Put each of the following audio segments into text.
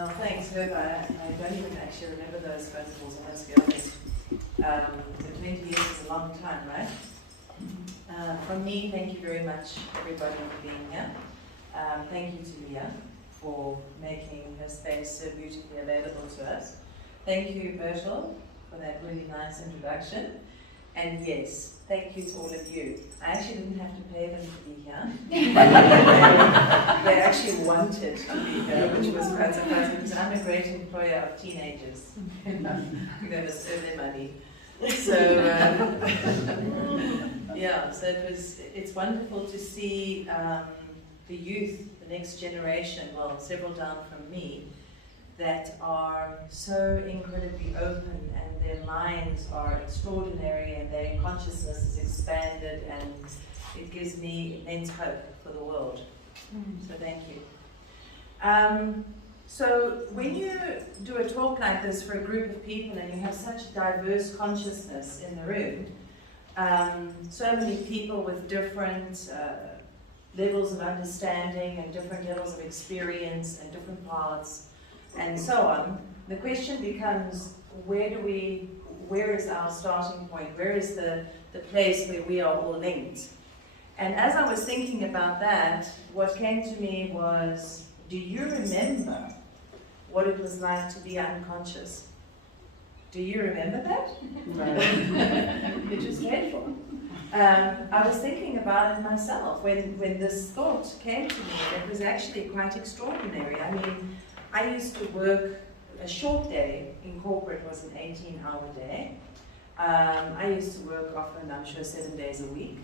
Well, thanks, Herb. I don't even actually remember those phone calls, I must be honest. But 20 years is a long time, right? From me, thank you very much, everybody, for being here. Thank you to Leah for making her space so beautifully available to us. Thank you, Bertel, for that really nice introduction. And yes, thank you to all of you. I actually didn't have to pay them to be here. They actually wanted to be here, which was quite surprising because I'm a great employer of teenagers. We never earn their money. So, yeah, so it's wonderful to see the youth, the next generation, well, several down from me, that are so incredibly open and their minds are extraordinary and their consciousness is expanded, and it gives me immense hope for the world. So thank you. So when you do a talk like this for a group of people and you have such diverse consciousness in the room, so many people with different levels of understanding and different levels of experience and different paths, and so on, the question becomes, where is our starting point? Where is the place where we are all linked? And as I was thinking about that, what came to me was, do you remember what it was like to be unconscious? Do you remember that? Which is dreadful. I was thinking about it myself when this thought came to me. It was actually quite extraordinary. I mean, I used to work a short day in corporate, was an 18-hour day. I used to work often, I'm sure, 7 days a week.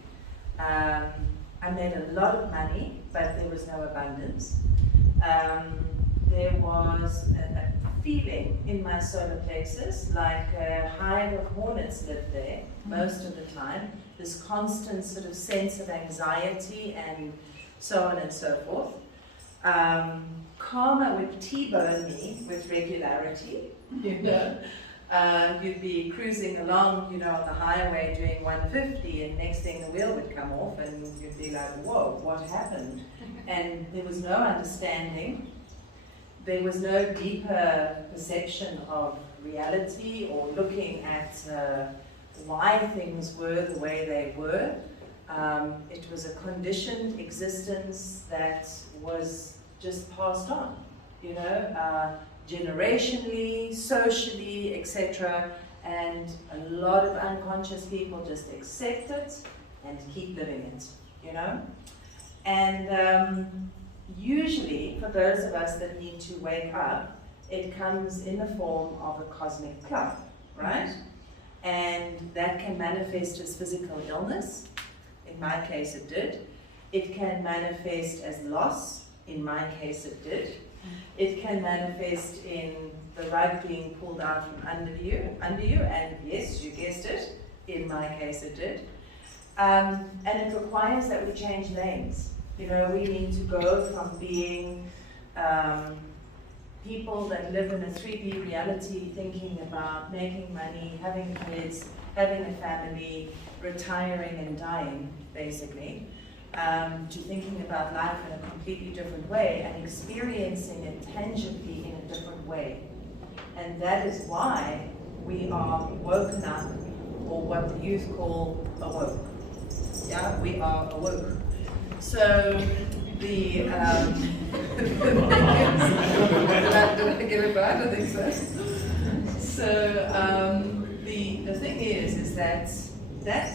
I made a lot of money, but there was no abundance. There was a feeling in my solar plexus like a hive of hornets lived there most of the time. This constant sort of sense of anxiety and so on and so forth. Karma would T-bone me with regularity, you know. You'd be cruising along, you know, on the highway doing 150, and next thing the wheel would come off and you'd be like, whoa, what happened? And there was no understanding. There was no deeper perception of reality or looking at why things were the way they were. It was a conditioned existence that was just passed on, you know, generationally, socially, etc. And a lot of unconscious people just accept it and keep living it, you know. And usually, for those of us that need to wake up, it comes in the form of a cosmic clock, right? And that can manifest as physical illness. In my case, it did. It can manifest as loss. In my case, it did. It can manifest in the rug being pulled out from under you, and yes, you guessed it, in my case it did. And it requires that we change lanes. You know, we need to go from being people that live in a 3D reality, thinking about making money, having kids, having a family, retiring and dying, basically, to thinking about life in a completely different way and experiencing it tangibly in a different way. And that is why we are woken up, or what the youth call awoke. Yeah, we are awoke. So the did I get it right? I think so. So the thing is that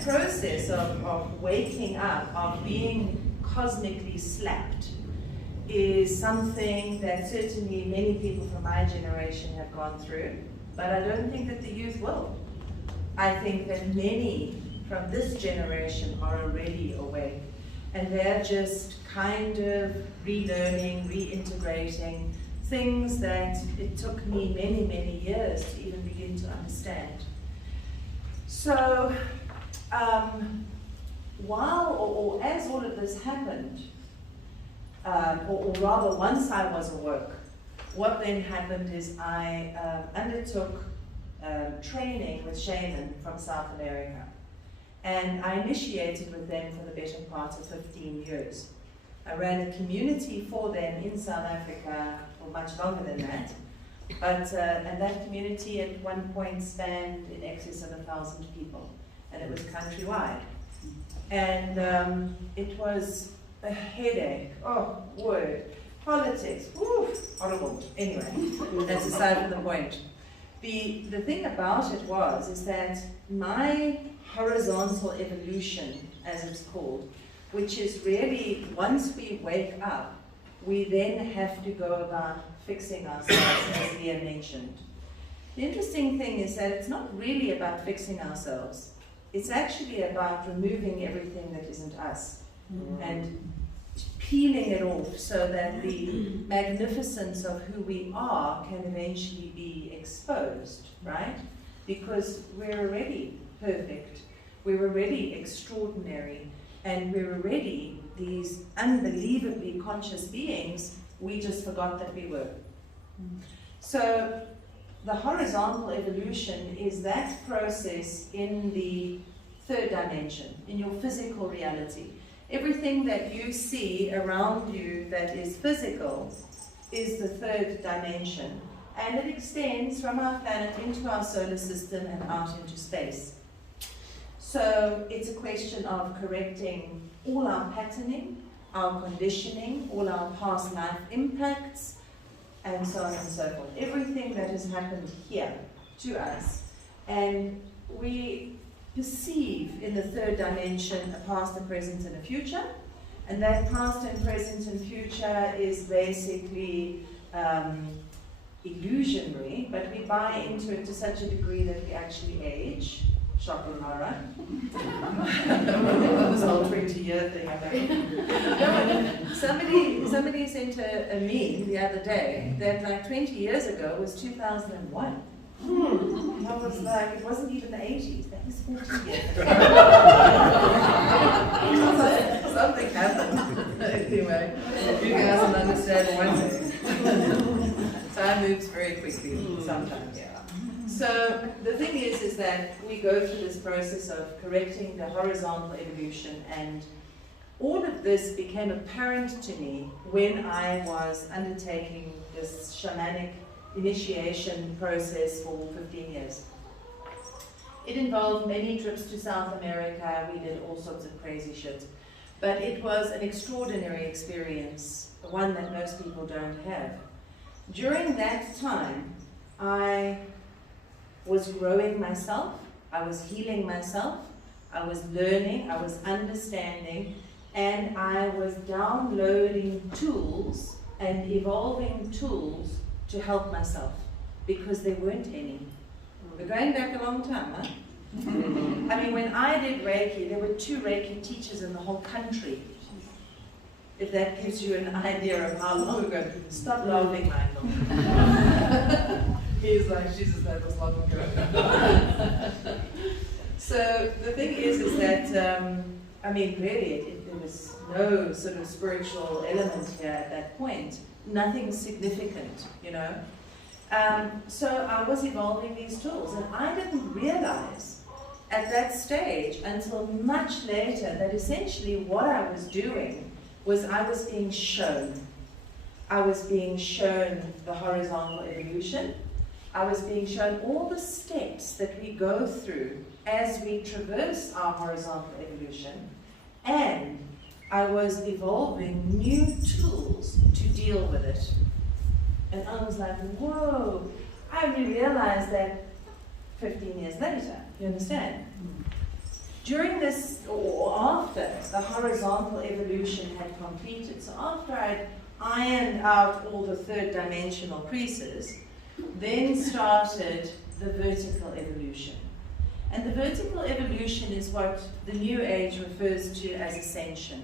process of waking up, of being cosmically slapped, is something that certainly many people from my generation have gone through, but I don't think that the youth will. I think that many from this generation are already awake, and they're just kind of relearning, reintegrating things that it took me many, many years to even begin to understand. So, while or as all of this happened, or rather once I was awoke, what then happened is I undertook training with shaman from South America. And I initiated with them for the better part of 15 years. I ran a community for them in South Africa for much longer than that. But, and that community at one point spanned in excess of 1,000 people, and it was countrywide. And it was a headache, oh, word. Politics, woo, horrible. Anyway, that's aside from the point. The thing about it is that my horizontal evolution, as it's called, which is really, once we wake up, we then have to go about fixing ourselves, as Leah mentioned. The interesting thing is that it's not really about fixing ourselves. It's actually about removing everything that isn't us and peeling it off so that the magnificence of who we are can eventually be exposed, right? Because we're already perfect, we're already extraordinary, and we're already these unbelievably conscious beings. We just forgot that we were. So the horizontal evolution is that process in the third dimension, in your physical reality. Everything that you see around you that is physical is the third dimension, and it extends from our planet into our solar system and out into space. So it's a question of correcting all our patterning, our conditioning, all our past life impacts, and so on and so forth. Everything that has happened here to us. And we perceive in the third dimension a past, a present, and a future. And that past and present and future is basically illusionary, but we buy into it to such a degree that we actually age. Shock and horror. This whole 20-year thing. Somebody sent a meme the other day that like 20 years ago was 2001. I was like, it wasn't even the 80s, that was 40 years ago. Something happened. Anyway, you guys will understand one day. Time moves very quickly sometimes. So the thing is that we go through this process of correcting the horizontal evolution, and all of this became apparent to me when I was undertaking this shamanic initiation process for 15 years. It involved many trips to South America. We did all sorts of crazy shit. But it was an extraordinary experience, one that most people don't have. During that time, I was growing myself, I was healing myself, I was learning, I was understanding, and I was downloading tools and evolving tools to help myself, because there weren't any. We're going back a long time, huh? I mean, when I did Reiki, there were 2 Reiki teachers in the whole country. If that gives you an idea of how long ago. Stop laughing, Michael. He's like, Jesus, that was long ago. So the thing is that, I mean, really, there was no sort of spiritual element here at that point. Nothing significant, you know. So I was evolving these tools, and I didn't realize at that stage until much later that essentially what I was doing was I was being shown. I was being shown the horizontal evolution. I was being shown all the steps that we go through as we traverse our horizontal evolution, and I was evolving new tools to deal with it. And I was like, whoa, I only realized that 15 years later, you understand? During this, or after the horizontal evolution had completed, so after I'd ironed out all the third dimensional creases, then started the vertical evolution. And the vertical evolution is what the New Age refers to as ascension.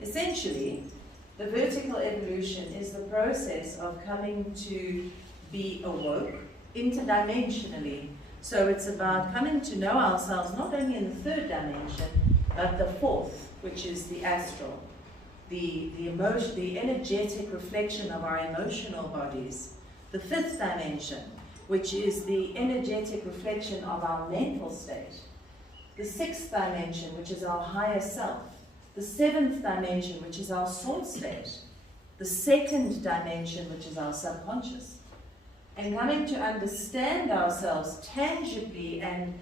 Essentially, the vertical evolution is the process of coming to be awoke interdimensionally. So it's about coming to know ourselves not only in the third dimension, but the fourth, which is the astral, the emotion, the energetic reflection of our emotional bodies. The fifth dimension, which is the energetic reflection of our mental state. The sixth dimension, which is our higher self. the 7th dimension, which is our soul state, the 2nd dimension, which is our subconscious, and coming to understand ourselves tangibly and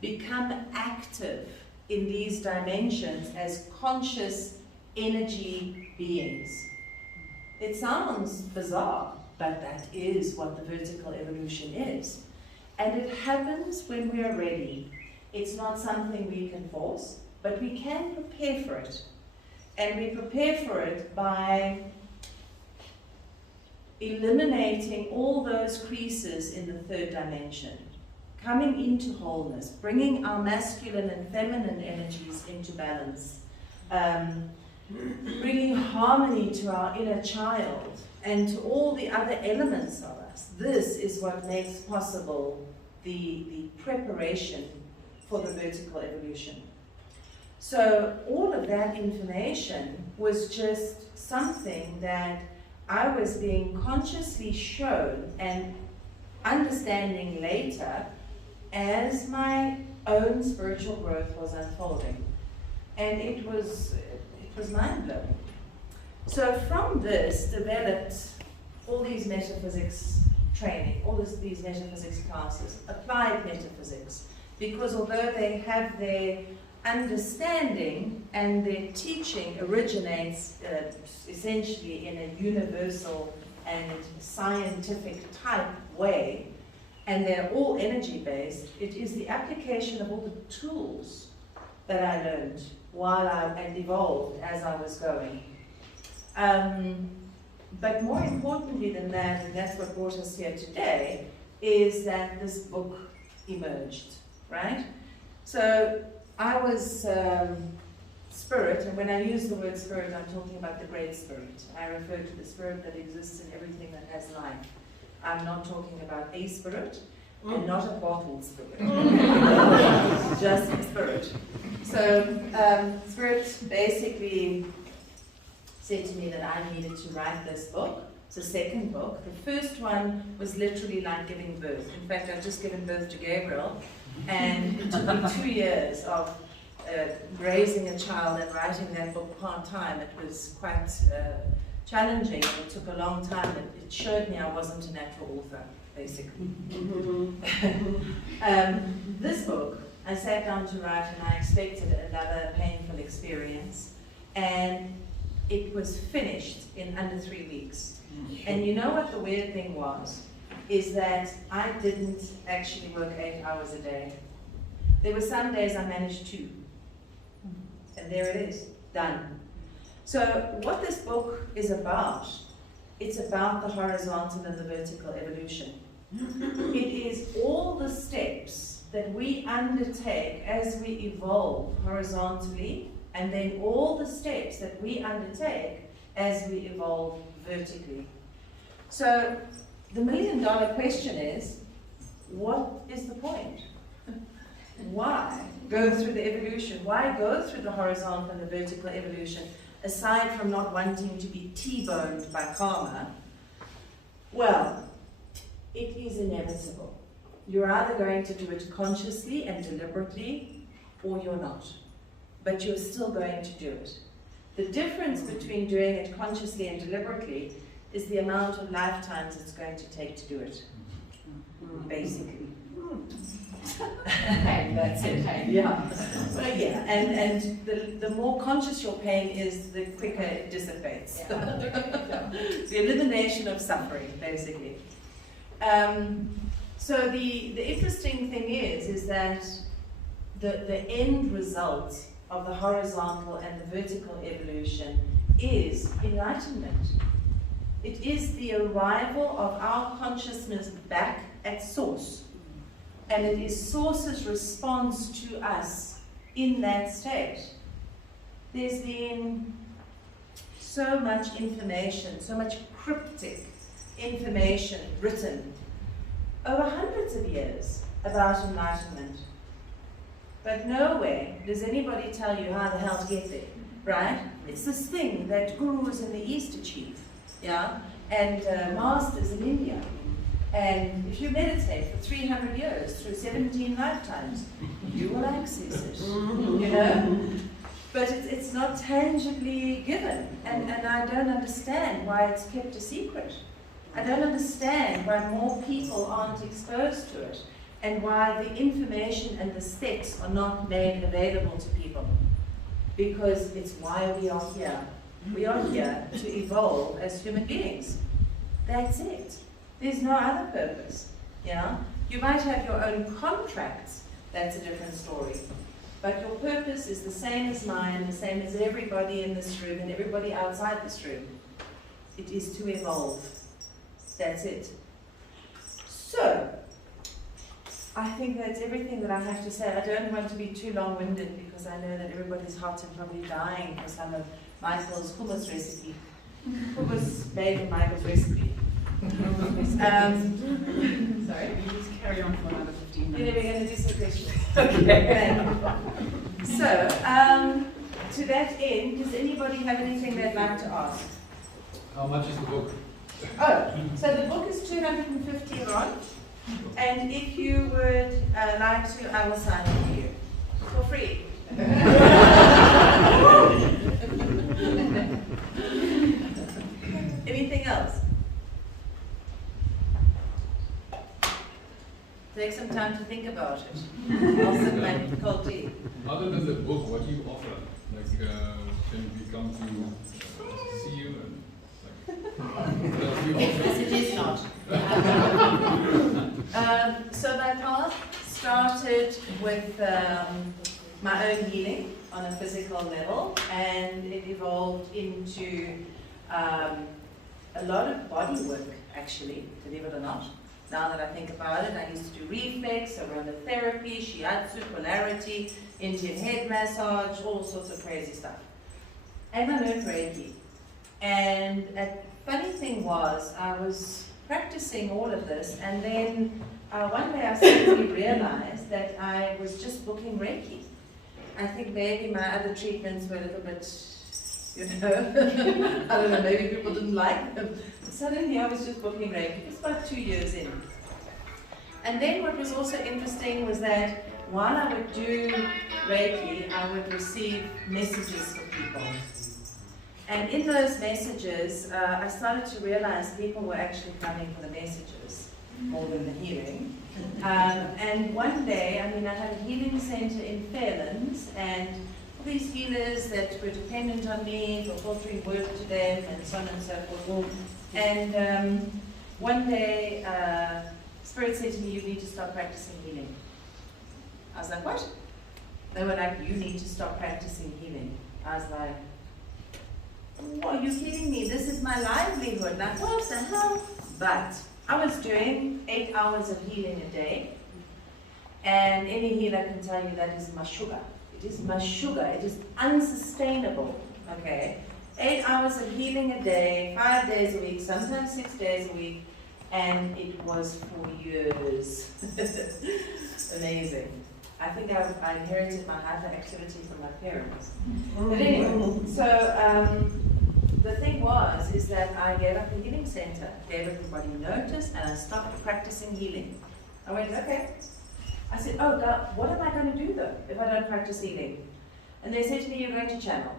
become active in these dimensions as conscious energy beings. It sounds bizarre, but that is what the vertical evolution is. And it happens when we are ready. It's not something we can force, but we can prepare for it. And we prepare for it by eliminating all those creases in the 3rd dimension, coming into wholeness, bringing our masculine and feminine energies into balance, bringing harmony to our inner child and to all the other elements of us. This is what makes possible the preparation for the vertical evolution. So all of that information was just something that I was being consciously shown and understanding later as my own spiritual growth was unfolding. And it was mind-blowing. So from this developed all these metaphysics training, all these metaphysics classes, applied metaphysics, because although they have their understanding and their teaching originates essentially in a universal and scientific type way, and they're all energy-based, it is the application of all the tools that I learned and evolved as I was going. But more importantly than that, and that's what brought us here today, is that this book emerged, right? So I was spirit, and when I use the word spirit, I'm talking about the great spirit. I refer to the spirit that exists in everything that has life. I'm not talking about a spirit, and not a bottled spirit. Just spirit. So spirit basically said to me that I needed to write this book. It's a second book. The first one was literally like giving birth. In fact, I've just given birth to Gabriel, and it took me 2 years of raising a child and writing that book part-time. It was quite challenging. It took a long time. It showed me I wasn't a natural author, basically. This book, I sat down to write, and I expected another painful experience, and it was finished in under 3 weeks. And you know what the weird thing was? Is that I didn't actually work 8 hours a day. There were some days I managed 2. And there it is, done. So what this book is about, it's about the horizontal and the vertical evolution. It is all the steps that we undertake as we evolve horizontally, and then all the steps that we undertake as we evolve vertically. So the $1 million question is, what is the point? Why go through the evolution? Why go through the horizontal and the vertical evolution, aside from not wanting to be T-boned by karma? Well, it is inevitable. You're either going to do it consciously and deliberately, or you're not. But you're still going to do it. The difference between doing it consciously and deliberately is the amount of lifetimes it's going to take to do it, basically. And that's it. Yeah. So yeah, and the more conscious your pain is, the quicker it dissipates. Yeah. The elimination of suffering, basically. So the interesting thing is that the end result of the horizontal and the vertical evolution is enlightenment. It is the arrival of our consciousness back at source. And it is source's response to us in that state. There's been so much information, so much cryptic information written over hundreds of years about enlightenment. But nowhere does anybody tell you how the hell to get there, right? It's this thing that gurus in the East achieve, yeah? And masters in India. And if you meditate for 300 years through 17 lifetimes, you will access it, you know? but it's not tangibly given, and I don't understand why it's kept a secret. I don't understand why more people aren't exposed to it, and why the information and the steps are not made available to people. Because it's why we are here. We are here to evolve as human beings. That's it. There's no other purpose. Yeah? You might have your own contracts, that's a different story. But your purpose is the same as mine, the same as everybody in this room and everybody outside this room. It is to evolve. That's it. So, I think that's everything that I have to say. I don't want to be too long-winded because I know that everybody's hot and probably dying for some of Michael's hummus recipe. Hummus made in Michael's recipe. Sorry? You just carry on for another 15 minutes. We're going to do some questions. Okay. So, to that end, does anybody have anything they'd like to ask? How much is the book? Oh, so the book is 250 RON, and if you would like to, I will sign it for you for free. Anything else? Take some time to think about it. I'll sip my cold tea. Other than the book, what do you offer? Like, can we come to see you and like, you Yes, it is not. So my path started with my own healing on a physical level, and it evolved into a lot of body work, actually, believe it or not. Now that I think about it, I used to do reflex, aromatherapy, shiatsu, polarity, Indian head massage, all sorts of crazy stuff. And I learned Reiki. And a funny thing was, I was practicing all of this, and then one day I suddenly realized that I was just booking Reiki. I think maybe my other treatments were a little bit, you know, I don't know, maybe people didn't like them. Suddenly I was just booking Reiki. It was about 2 years in. And then what was also interesting was that while I would do Reiki, I would receive messages from people. And in those messages, I started to realize people were actually coming for the messages more than the healing. And one day, I mean, I had a healing center in Fairlands, and all these healers that were dependent on me for filtering work to them and so on and so forth. And one day, Spirit said to me, you need to stop practicing healing. I was like, what? They were like, you need to stop practicing healing. I was like, are you kidding me? This is my livelihood. Like, what the hell? But I was doing 8 hours of healing a day, and any healer can tell you that is my sugar. It is my sugar. It is unsustainable. Okay? 8 hours of healing a day, 5 days a week, sometimes 6 days a week, and it was for years. Amazing. I think I inherited my hyperactivity from my parents. But anyway, so the thing is that I gave up the healing center, gave everybody notice, and I stopped practicing healing. I went, okay. I said, oh God, what am I going to do though if I don't practice healing? And they said to me, you're going to channel.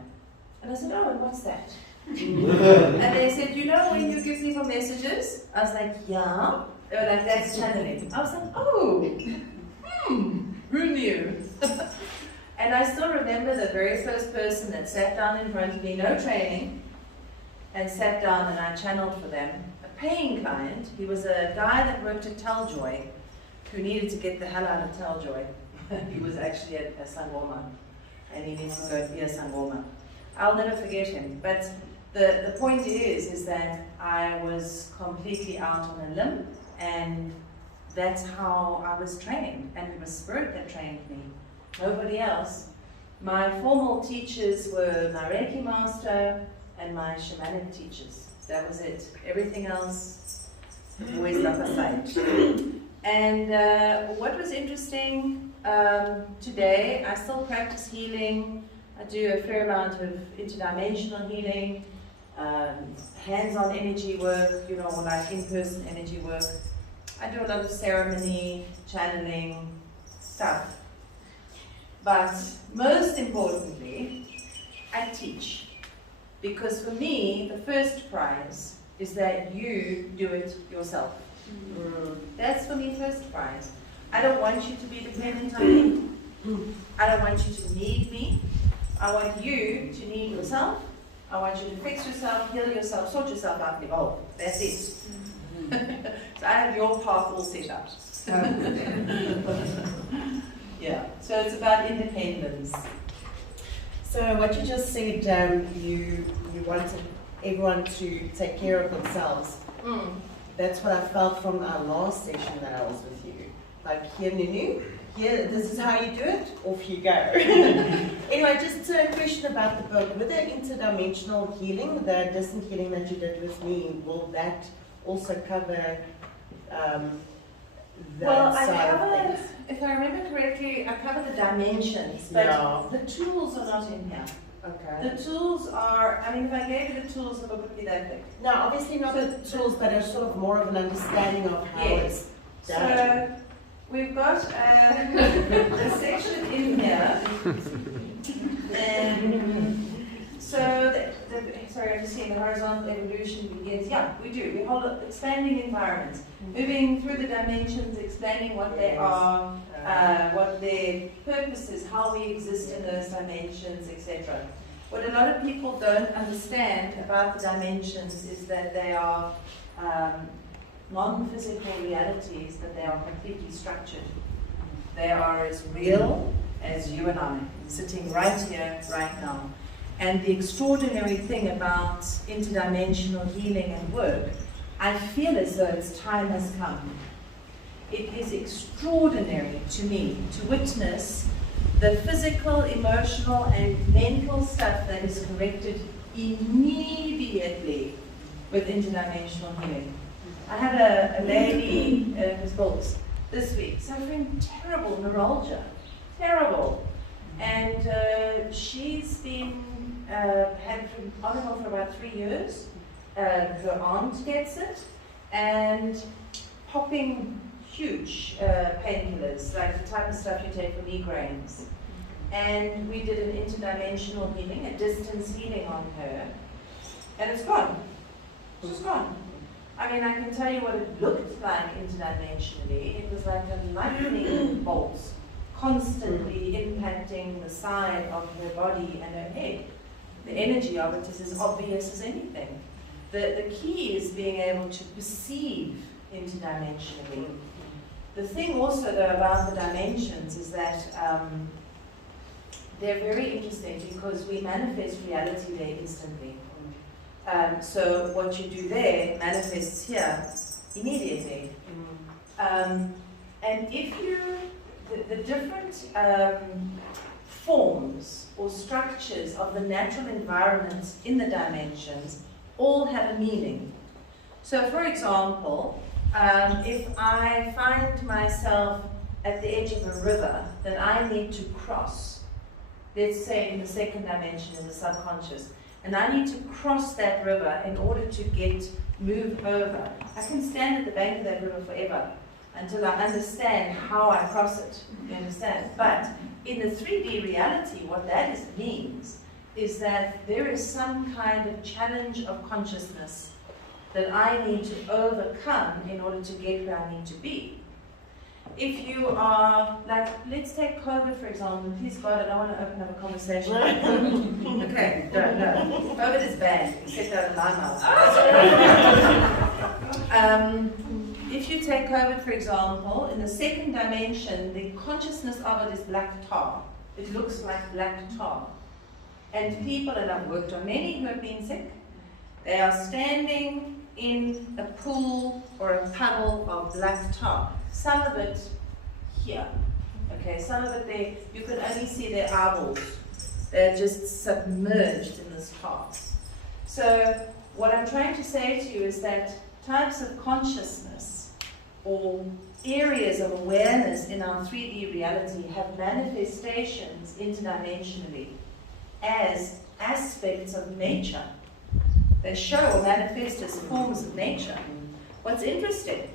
And I said, oh, and what's that? And they said, you know when you give people messages? I was like, yeah. They were like, that's channeling. I was like, oh, who knew? And I still remember the very first person that sat down in front of me, no training, and sat down and I channeled for them. A paying client, he was a guy that worked at Teljoy, who needed to get the hell out of Teljoy. He was actually at Sangoma, and he needs to go and be a Sangoma. I'll never forget him. But the point is that I was completely out on a limb, and that's how I was trained, and it was Spirit that trained me, nobody else. My formal teachers were my Reiki master and my shamanic teachers. That was it. Everything else, always left aside. And what was interesting, today I still practice healing. I do a fair amount of interdimensional healing, hands-on energy work, you know, like in-person energy work. I do a lot of ceremony, channeling stuff. But most importantly, I teach. Because for me, the first prize is that you do it yourself. That's for me first prize. I don't want you to be dependent on me. I don't want you to need me. I want you to need yourself. I want you to fix yourself, heal yourself, sort yourself out, and evolve. That's it. So I have your path all set out. Yeah, so it's about independence. So what you just said, you wanted everyone to take care of themselves. That's what I felt from our last session that I was with you. Like, here, Nunu, here, this is how you do it, off you go. Anyway, just a question about the book. With the interdimensional healing, the distant healing that you did with me, will that also cover Well, I side of cover, things? if I remember correctly, I cover the dimensions, but the tools are not in here. Okay. The tools are, I mean, if I gave you the tools, the book would be that big. No, obviously not the tools, but it's sort of more of an understanding of how it's done. So, we've got a section in here, and so, sorry, I'm just seeing the horizontal evolution begins. Yeah, we do. We hold expanding environments, moving through the dimensions, expanding what they are, what their purpose is, how we exist in those dimensions, etc. What a lot of people don't understand about the dimensions is that they are non-physical realities, but they are completely structured. They are as real as you and I, sitting right here, right now. And the extraordinary thing about interdimensional healing and work, I feel as though its time has come. It is extraordinary to me to witness the physical, emotional, and mental stuff that is corrected immediately with interdimensional healing. I had a lady who's built this week suffering terrible neuralgia, terrible. And she's been had on and off for about 3 years. Her aunt gets it, and popping huge painkillers, like the type of stuff you take for migraines. And we did an interdimensional healing, a distance healing on her, and it's gone. She's gone. I mean, I can tell you what it looked like interdimensionally. It was like a lightning bolt constantly impacting the side of her body and her head. The energy of it is as obvious as anything. The key is being able to perceive interdimensionally. The thing also, though, about the dimensions is that they're very interesting because we manifest reality there instantly. So what you do there manifests here immediately. And if you, the different forms or structures of the natural environments in the dimensions all have a meaning. So for example, if I find myself at the edge of a river that I need to cross, let's say in the second dimension, in the subconscious, and I need to cross that river in order to move over, I can stand at the bank of that river forever until I understand how I cross it, you understand? But in the 3D reality, what that means is that there is some kind of challenge of consciousness that I need to overcome in order to get where I need to be. If you are, like, let's take COVID for example. Please God, I don't want to open up a conversation about COVID. Okay, no. COVID is bad, except out of my mouth. If you take COVID for example, in the second dimension, the consciousness of it is black tar. It looks like black tar. And people, and I've worked on many who have been sick, they are standing in a pool or a puddle of black tar. Some of it here, okay, some of it there, you can only see their eyeballs. They're just submerged in this tar. So what I'm trying to say to you is that types of consciousness or areas of awareness in our 3D reality have manifestations interdimensionally as aspects of nature. They show or manifest as forms of nature. What's interesting,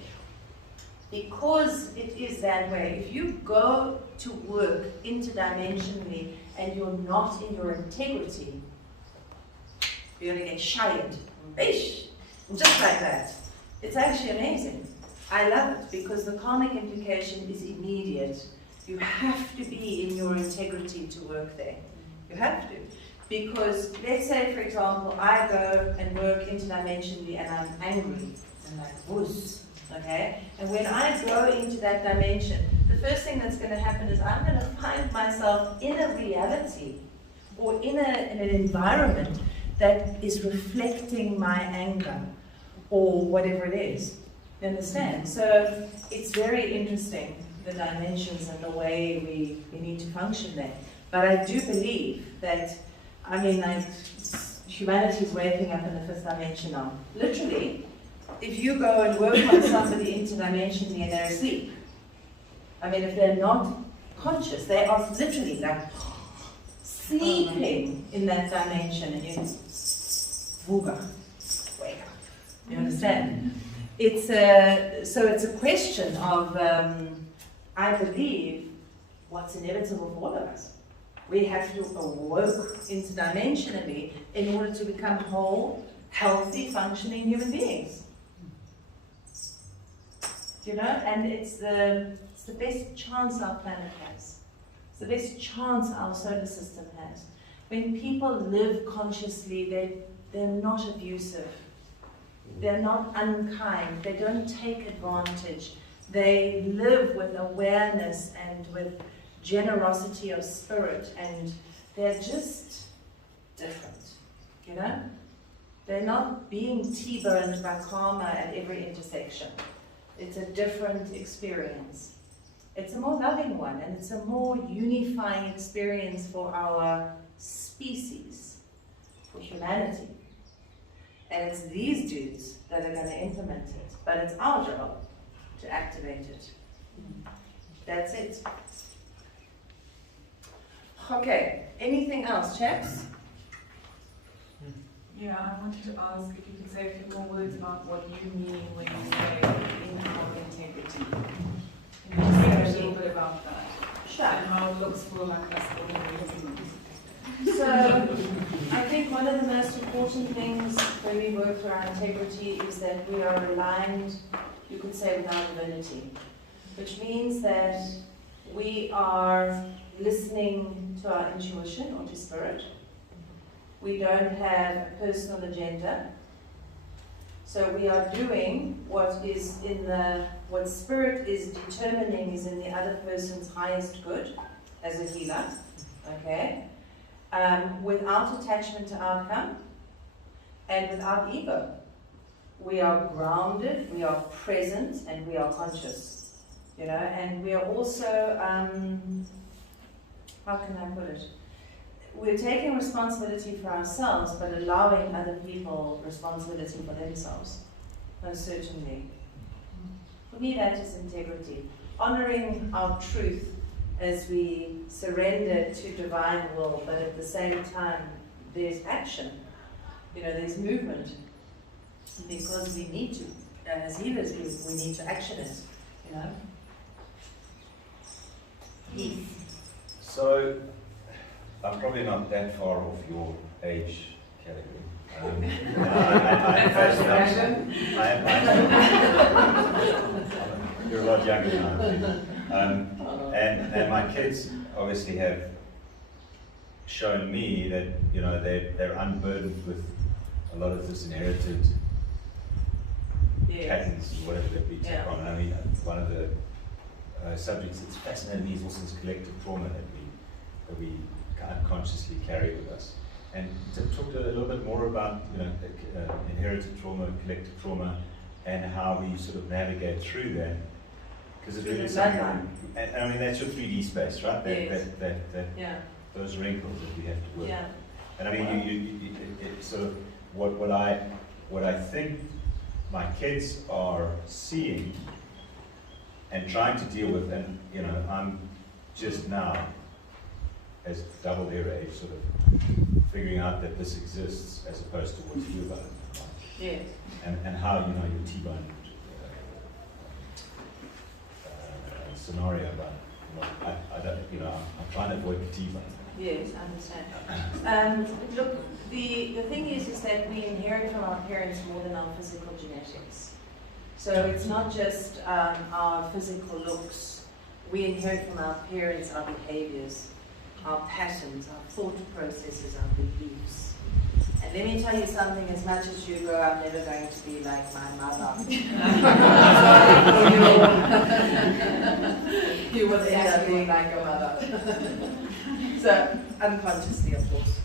because it is that way, if you go to work interdimensionally and you're not in your integrity, You're going to get shied. Ish! Just like that. It's actually amazing. I love it because the karmic implication is immediate. You have to be in your integrity to work there. You have to. Because let's say, for example, I go and work interdimensionally and I'm angry. I'm like, whoosh, okay? And when I go into that dimension, the first thing that's going to happen is I'm going to find myself in a reality or in an environment that is reflecting my anger or whatever it is. You understand? So it's very interesting, the dimensions and the way we need to function there. But I do believe that, I mean, like, humanity is waking up in the fifth dimension now. Literally, if you go and work on somebody interdimensionally and they're asleep, I mean, if they're not conscious, they are literally like sleeping in that dimension and you Vuga, wake up. You understand? So it's a question of, I believe, what's inevitable for all of us. We have to awoke interdimensionally in order to become whole, healthy, functioning human beings. You know, and it's the best chance our planet has. It's the best chance our solar system has. When people live consciously, they're not abusive. They're not unkind. They don't take advantage. They live with awareness and with generosity of spirit, and they're just different, you know? They're not being T-boned by karma at every intersection. It's a different experience. It's a more loving one, and it's a more unifying experience for our species, for humanity. And it's these dudes that are going to implement it, but it's our job to activate it. That's it. Okay, anything else, chaps? Yeah, I wanted to ask if you could say a few more words about what you mean when you say in our integrity. Can you just say a little bit about that? Sure. And how it looks for like us ordinary humans. So, I think one of the most important things when we work for our integrity is that we are aligned, you could say, with our divinity, which means that we are listening to our intuition or to spirit. We don't have a personal agenda. So we are doing what is what spirit is determining is in the other person's highest good as a healer, okay? Without attachment to outcome and without ego. We are grounded, we are present, and we are conscious, you know, and we are also, how can I put it? We're taking responsibility for ourselves, but allowing other people responsibility for themselves, most certainly. For me, that is integrity. Honoring our truth as we surrender to divine will, but at the same time, there's action. You know, there's movement. Because we need to, as healers, we need to action it, you know. Yes. So, I'm probably not that far off your age category. You're a lot younger now. And my kids obviously have shown me that, you know, they're unburdened with a lot of this inherited patterns, whatever that we take on. I mean, one of the subjects that's fascinated me is also this collective trauma that we unconsciously carry with us. And to talk a little bit more about, you know, inherited trauma, collective trauma, and how we sort of navigate through that. Because it's really something, and I mean, that's your 3D space, right? Those wrinkles that we have to work. And I mean, it's sort of what I think my kids are seeing and trying to deal with, and you know, I'm just now, as double their age, sort of figuring out that this exists as opposed to what to do about it. Right? Yes. And how, you know, your T-bone scenario, but I don't, you know, I'm trying to avoid the T-bone. Yes, I understand. Look, the thing is that we inherit from our parents more than our physical genetics. So it's not just our physical looks. We inherit from our parents our behaviors, our patterns, our thought processes, our beliefs. And let me tell you something, as much as you grow, I'm never going to be like my mother. You will end up being like your mother. So, unconsciously, of course.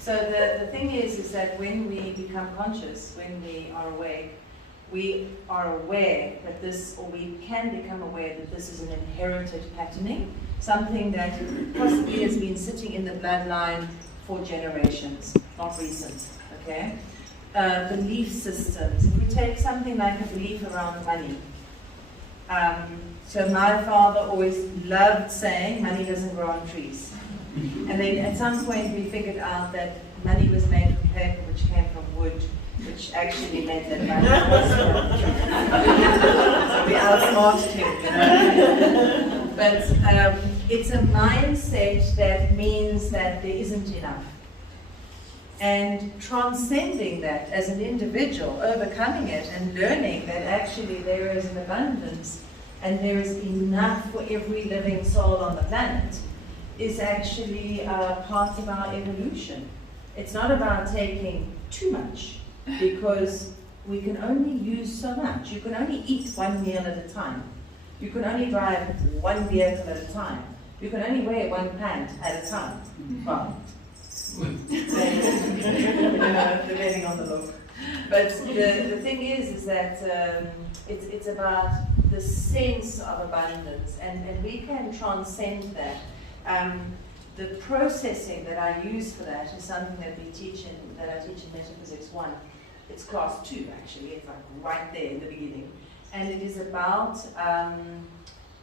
So the thing is that when we become conscious, when we are awake, we are aware that this, or we can become aware that this is an inherited patterning, something that possibly has been sitting in the bloodline for generations, not recent, okay? Belief systems. If we take something like a belief around money, so my father always loved saying money doesn't grow on trees. And then at some point we figured out that money was made from paper, which came from wood, which actually meant that money was grown on trees. So we outsmarted him, you know? But it's a mindset that means that there isn't enough. And transcending that as an individual, overcoming it and learning that actually there is an abundance and there is enough for every living soul on the planet is actually part of our evolution. It's not about taking too much, because we can only use so much. You can only eat one meal at a time. You can only drive one vehicle at a time. You can only wear one pant at a time. Well, depending on the look. But the thing is that it's about the sense of abundance, and we can transcend that. The processing that I use for that is something that I teach in Metaphysics 1. It's class 2 actually, it's like right there in the beginning. And it is about,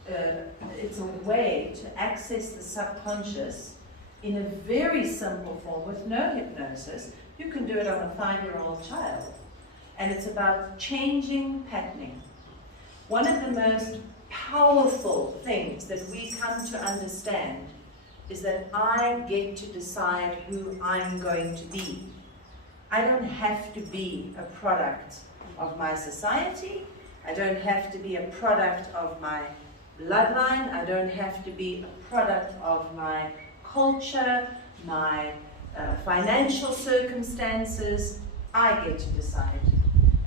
it's a way to access the subconscious in a very simple form with no hypnosis. You can do it on a 5-year-old child. And it's about changing patterning. One of the most powerful things that we come to understand is that I get to decide who I'm going to be. I don't have to be a product of my society. I don't have to be a product of my bloodline. I don't have to be a product of my culture, my financial circumstances. I get to decide.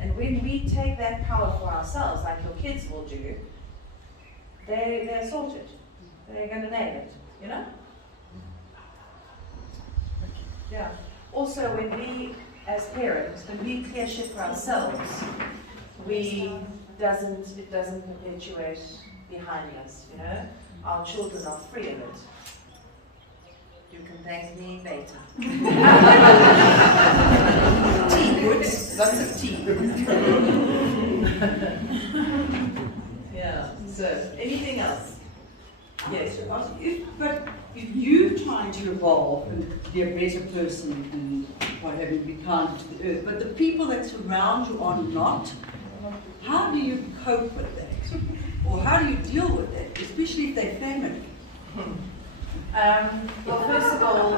And when we take that power for ourselves, like your kids will do, they're sorted. They're going to nail it, you know? Yeah. Also, when we, as parents, when we clear shit for ourselves, it doesn't perpetuate behind us, you know? Our children are free of it. You can thank me later. Tea good, lots of tea. Yeah, so anything else? Yes. But if you're trying to evolve and be a better person and what have you, be kinder to the earth, but the people that surround you are not, how do you cope with that? Or how do you deal with that, especially if they're family? Well, first of all,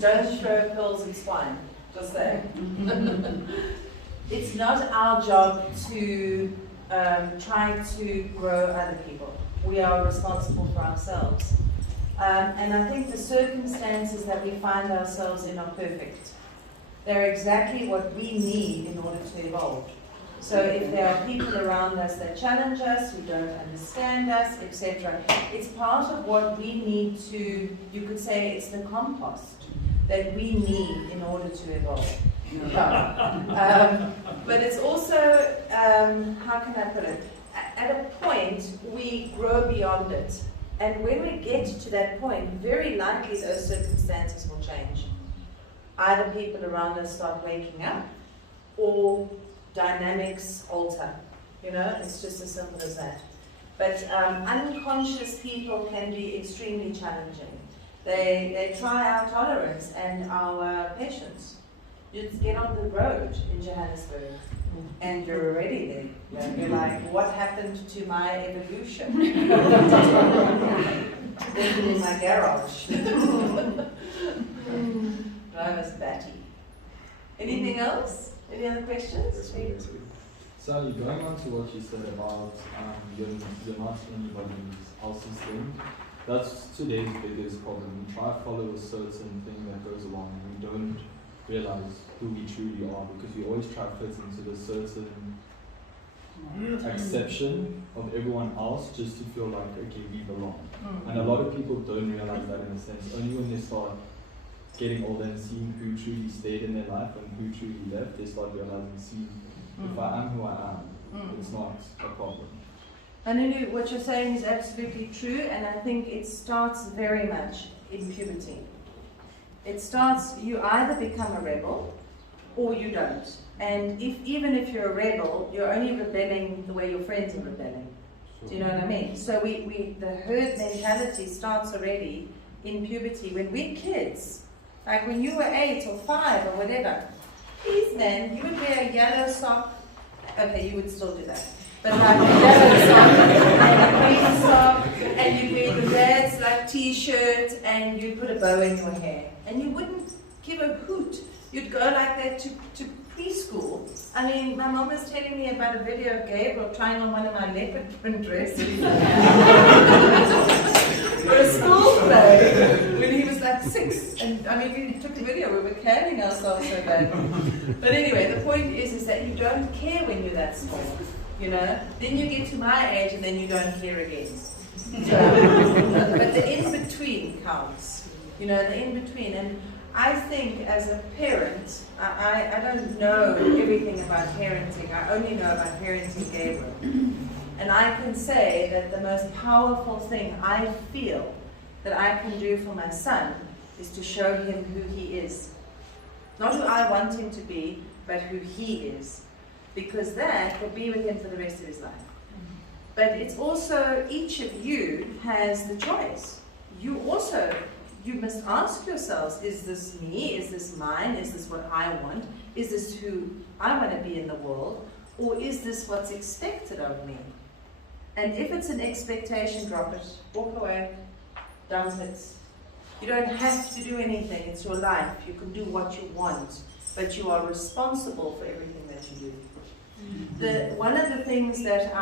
don't throw pills and swine, just say. It's not our job to try to grow other people. We are responsible for ourselves. And I think the circumstances that we find ourselves in are perfect. They're exactly what we need in order to evolve. So if there are people around us that challenge us, who don't understand us, etc., it's part of what we need to, you could say it's the compost that we need in order to evolve. But it's also, how can I put it? At a point, we grow beyond it. And when we get to that point, very likely those circumstances will change. Either people around us start waking up, or dynamics alter. You know, it's just as simple as that. But unconscious people can be extremely challenging. They try our tolerance and our patience. You get on the road in Johannesburg, and you're already there. You're like, what happened to my evolution? Walking in my garage. Driver's batty. Anything else? Any other questions? Sally, going on to what you said about you're not anybody else's thing, that's today's biggest problem. We try to follow a certain thing that goes along and we don't realize who we truly are because we always try to fit into the certain acception of everyone else just to feel like, okay, we belong. And a lot of people don't realize that in a sense. Only when they start getting older and seeing who truly stayed in their life and who truly left, they start realizing, see, if I am who I am, it's not a problem. And Lulu, what you're saying is absolutely true, and I think it starts very much in puberty. It starts, you either become a rebel or you don't. And even if you're a rebel, you're only rebelling the way your friends are rebelling. Do you know what I mean? So the herd mentality starts already in puberty. When we're kids, like when you were 8 or 5 or whatever, please man, you would wear a yellow sock. Okay, you would still do that. But like a yellow sock and a green sock, and you'd wear the dad's like t-shirt, and you'd put a bow in your hair. And you wouldn't give a hoot. You'd go like that to preschool. I mean, my mom was telling me about a video of Gabriel trying on one of my leopard print dresses for a school play when he was like 6. And I mean, we took the video, we were canning ourselves so bad. But anyway, the point is that you don't care when you're that small, you know? Then you get to my age and then you don't care again. So, but the in-between counts, you know, the in-between. And I think as a parent, I don't know everything about parenting. I only know about parenting Gabriel. And I can say that the most powerful thing I feel that I can do for my son is to show him who he is. Not who I want him to be, but who he is. Because that will be with him for the rest of his life. But it's also, each of you has the choice. You must ask yourselves, is this me? Is this mine? Is this what I want? Is this who I want to be in the world? Or is this what's expected of me? And if it's an expectation, drop it, walk away, dump it. You don't have to do anything, it's your life. You can do what you want, but you are responsible for everything that you do. One of the things that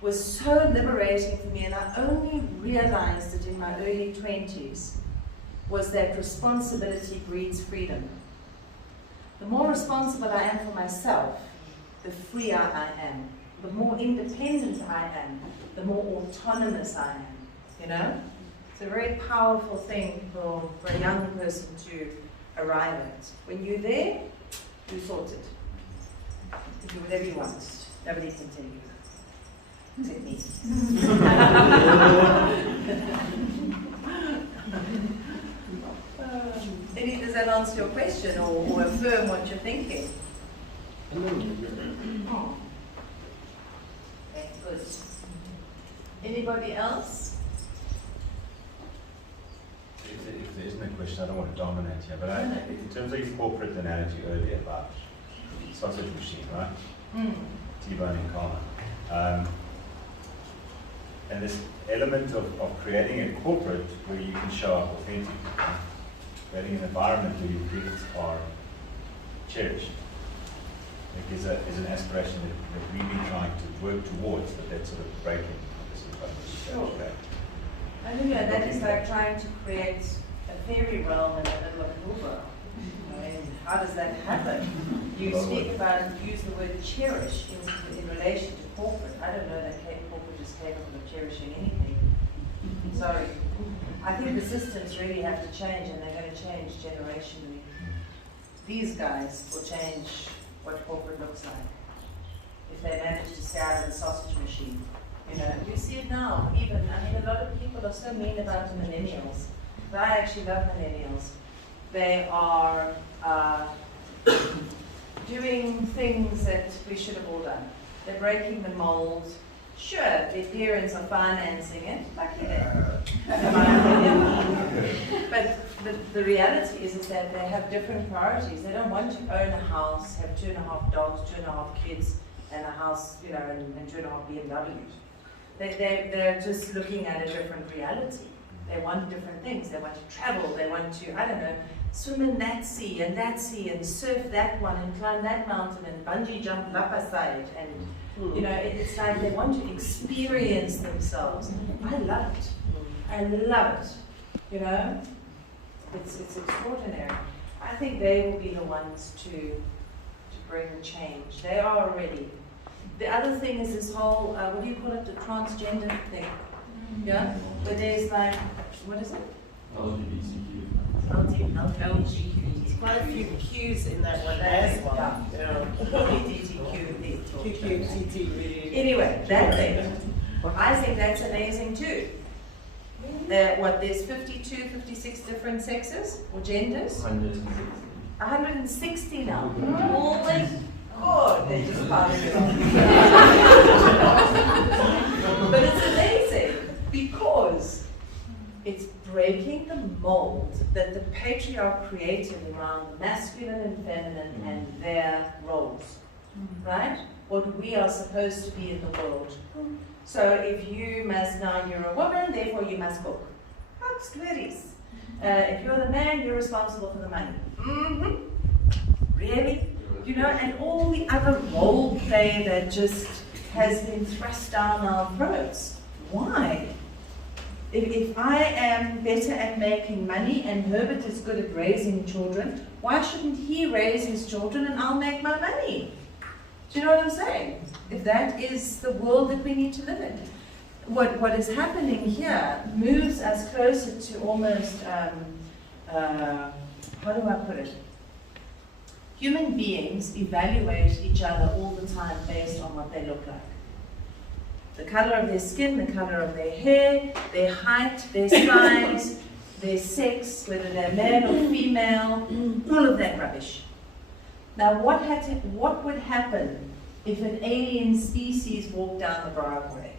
was so liberating for me, and I only realized it in my early 20s, was that responsibility breeds freedom. The more responsible I am for myself, the freer I am. The more independent I am, the more autonomous I am, you know? It's a very powerful thing for a young person to arrive at. When you're there, you sort it. You do whatever you want. Nobody can tell you. Except me. Does that answer your question or affirm what you're thinking? Oh. Okay, good. Anybody else? If there isn't a question, I don't want to dominate here, but in terms of your corporate analogy earlier about sausage machine, right? T-bone and Carmen. And this element of creating a corporate where you can show up authentically, creating an environment where your gifts are cherished. Like is an aspiration that we've been trying to work towards, but that's sort of breaking. Sure. I think that is like trying to create a fairy realm in the middle of a world. I mean, how does that happen? You speak about and use the word cherish in relation to corporate. I don't know that corporate is capable of cherishing anything. Sorry. I think the systems really have to change, and they're going to change generationally. These guys will change what corporate looks like if they manage to stay out of the sausage machine. You know, you see it now. Even, I mean, a lot of people are so mean about the millennials, but I actually love millennials. They are doing things that we should have all done. They're breaking the mold. Sure, their parents are financing it, lucky them. But the reality is that they have different priorities. They don't want to own a house, have 2.5 dogs, 2.5 kids, and a house, and 2.5 BMWs. They're just looking at a different reality. They want different things. They want to travel. They want to, I don't know, swim in that sea and surf that one and climb that mountain and bungee jump up a side. And, you know, it's like they want to experience themselves. I love it. I love it. You know? It's extraordinary. I think they will be the ones to bring the change. They are already. The other thing is this whole, what do you call it, the transgender thing? Yeah? But there's like, what is it? LGBTQ. LGBTQ. Quite a few Q's in that one as well. LGBTQ. Anyway, that thing, I think that's amazing too. There's 52, 56 different sexes or genders? 160 now. Oh my God, they just passed it on. But it's amazing because it's breaking the mold that the patriarch created around masculine and feminine and their roles, right? What we are supposed to be in the world. So if you must, now you're a woman, therefore you must cook. That's queries. If you're the man, you're responsible for the money. Really? You know, and all the other role play that just has been thrust down our throats. Why? If I am better at making money and Herbert is good at raising children, why shouldn't he raise his children and I'll make my money? Do you know what I'm saying? If that is the world that we need to live in. What is happening here moves us closer to almost, how do I put it? Human beings evaluate each other all the time based on what they look like. The color of their skin, the color of their hair, their height, their size, their sex, whether they're male or female, all of that rubbish. Now what would happen if an alien species walked down the driveway?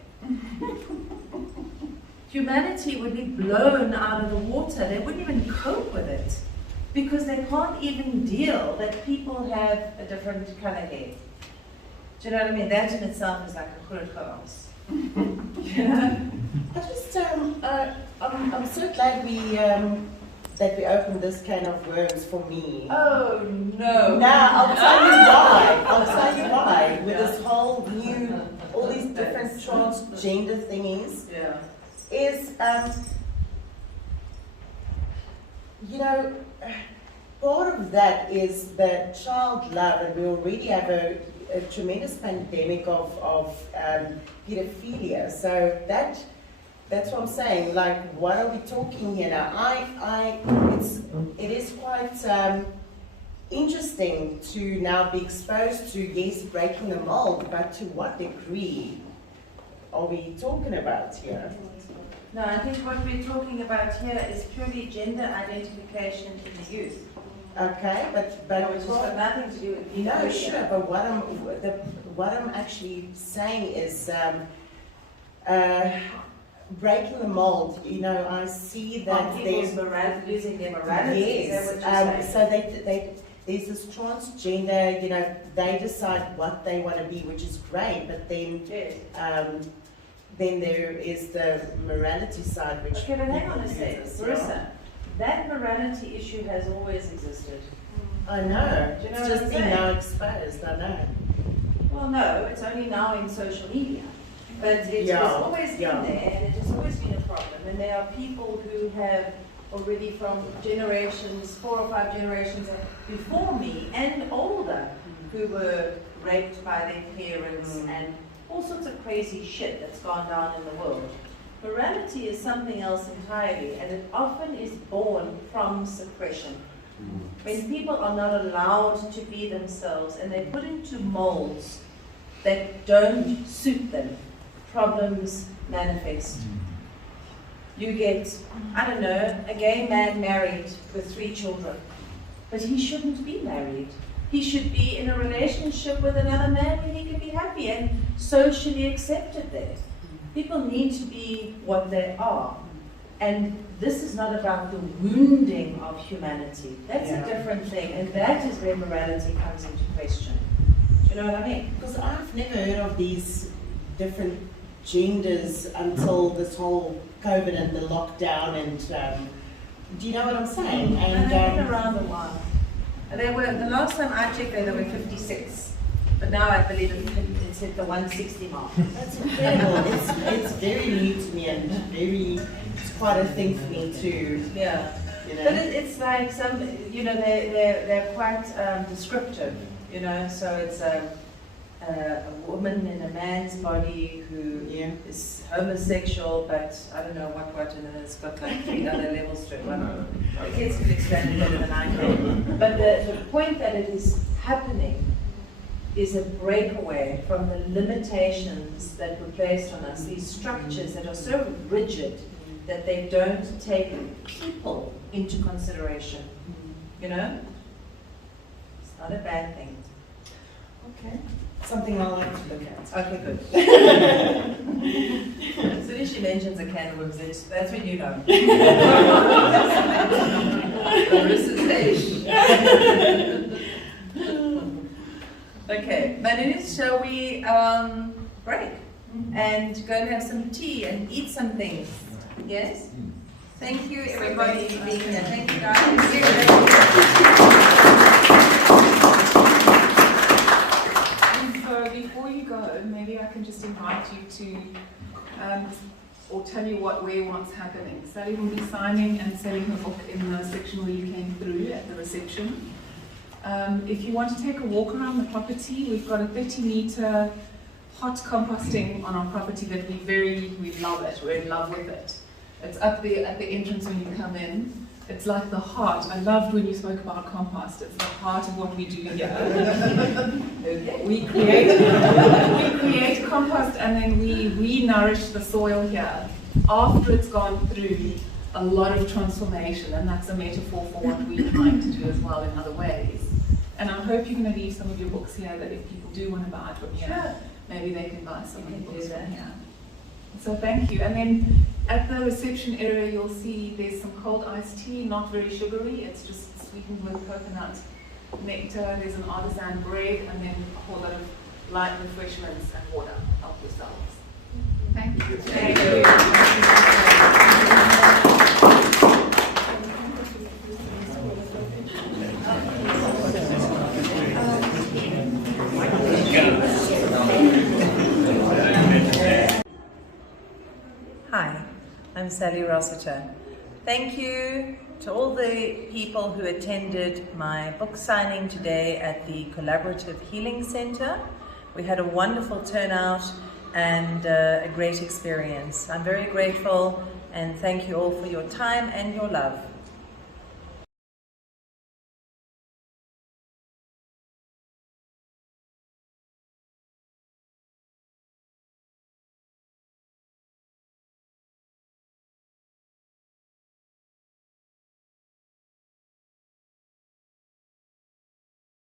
Humanity would be blown out of the water. They wouldn't even cope with it because they can't even deal that people have a different color hair. Do you know what I mean? That in itself is like a groot chaos. Yeah. I just, I'm so glad that we opened this can of worms for me. Oh no. Now I'll tell you why. I'll tell you why. With this whole new, all these different transgender thingies, is you know, part of that is the child love, and we already have a tremendous pandemic of pedophilia. So that's what I'm saying. Like, what are we talking here now? It is quite interesting to now be exposed to, yes, breaking the mold, but to what degree are we talking about here? No, I think what we're talking about here is purely gender identification in the youth. Okay, but Which has got nothing to do with no, pedophilia. sure. But what I'm actually saying is breaking the mold. You know, I see that people's losing their morality. yes. Is that what you're saying? So there's this transgender. You know, they decide what they want to be, which is great. But then Yes. then there is the morality side, which Okay, but hang on a sec, uses, Marissa. That morality issue has always existed. I know. Do you know It's what just I'm been saying? now exposed. I know. Well, no, it's only now in social media. But it's always been there, and it has always been a problem. And there are people who have already from generations, 4 or 5 generations before me and older, who were raped by their parents and all sorts of crazy shit that's gone down in the world. Morality is something else entirely, and it often is born from suppression. When people are not allowed to be themselves and they're put into molds that don't suit them, problems manifest. You get, I don't know, a gay man married with 3 children, but he shouldn't be married. He should be in a relationship with another man where he can be happy and socially accepted there. People need to be what they are. And this is not about the wounding of humanity. That's a different thing, and that is where morality comes into question. Do you know what I mean? Because I've never heard of these different genders until this whole COVID and the lockdown and do you know what I'm saying? And they've been around a while. They were, the last time I checked there were 56. But now I believe it's hit the 160 mark. That's incredible. It's very new to me and it's quite a thing for me too. Yeah. You know? But it's like some, you know, they're quite descriptive, you know, so it's a woman in a man's body who is homosexual, but I don't know what, and then it's got like 3 other levels to it. The kids can explain it better than I can. But the point that it is happening is a breakaway from the limitations that were placed on us, these structures that are so rigid that they don't take people into consideration, you know? It's not a bad thing. Okay. Something I'll have to look at. Okay, good. As soon as she mentions a can of worms, that's when you know. Okay, Manunis, shall we break and go and have some tea and eat some things? Yes? Thank you, everybody, for being here. Thank you, guys. So before you go, maybe I can just invite you to, or tell you what's happening. Sally will be signing and selling her book in the section where you came through at the reception. If you want to take a walk around the property, we've got a 30-meter hot composting on our property that we love it. We're in love with it. It's up there at the entrance when you come in. It's like the heart. I loved when you spoke about compost. It's the heart of what we do here. We create compost and then we re-nourish the soil here after it's gone through a lot of transformation, and that's a metaphor for what we're trying to do as well in other ways. And I hope you're going to leave some of your books here that if people do want to buy it from here, maybe they can buy some of the books from here. So thank you. And then at the reception area, you'll see there's some cold iced tea, not very sugary. It's just sweetened with coconut nectar. There's an artisan bread, and then a whole lot of light refreshments and water. Help yourselves. Thank you. Thank you. Hi, I'm Sally Rossiter. Thank you to all the people who attended my book signing today at the Collaborative Healing Center. We had a wonderful turnout and a great experience. I'm very grateful and thank you all for your time and your love.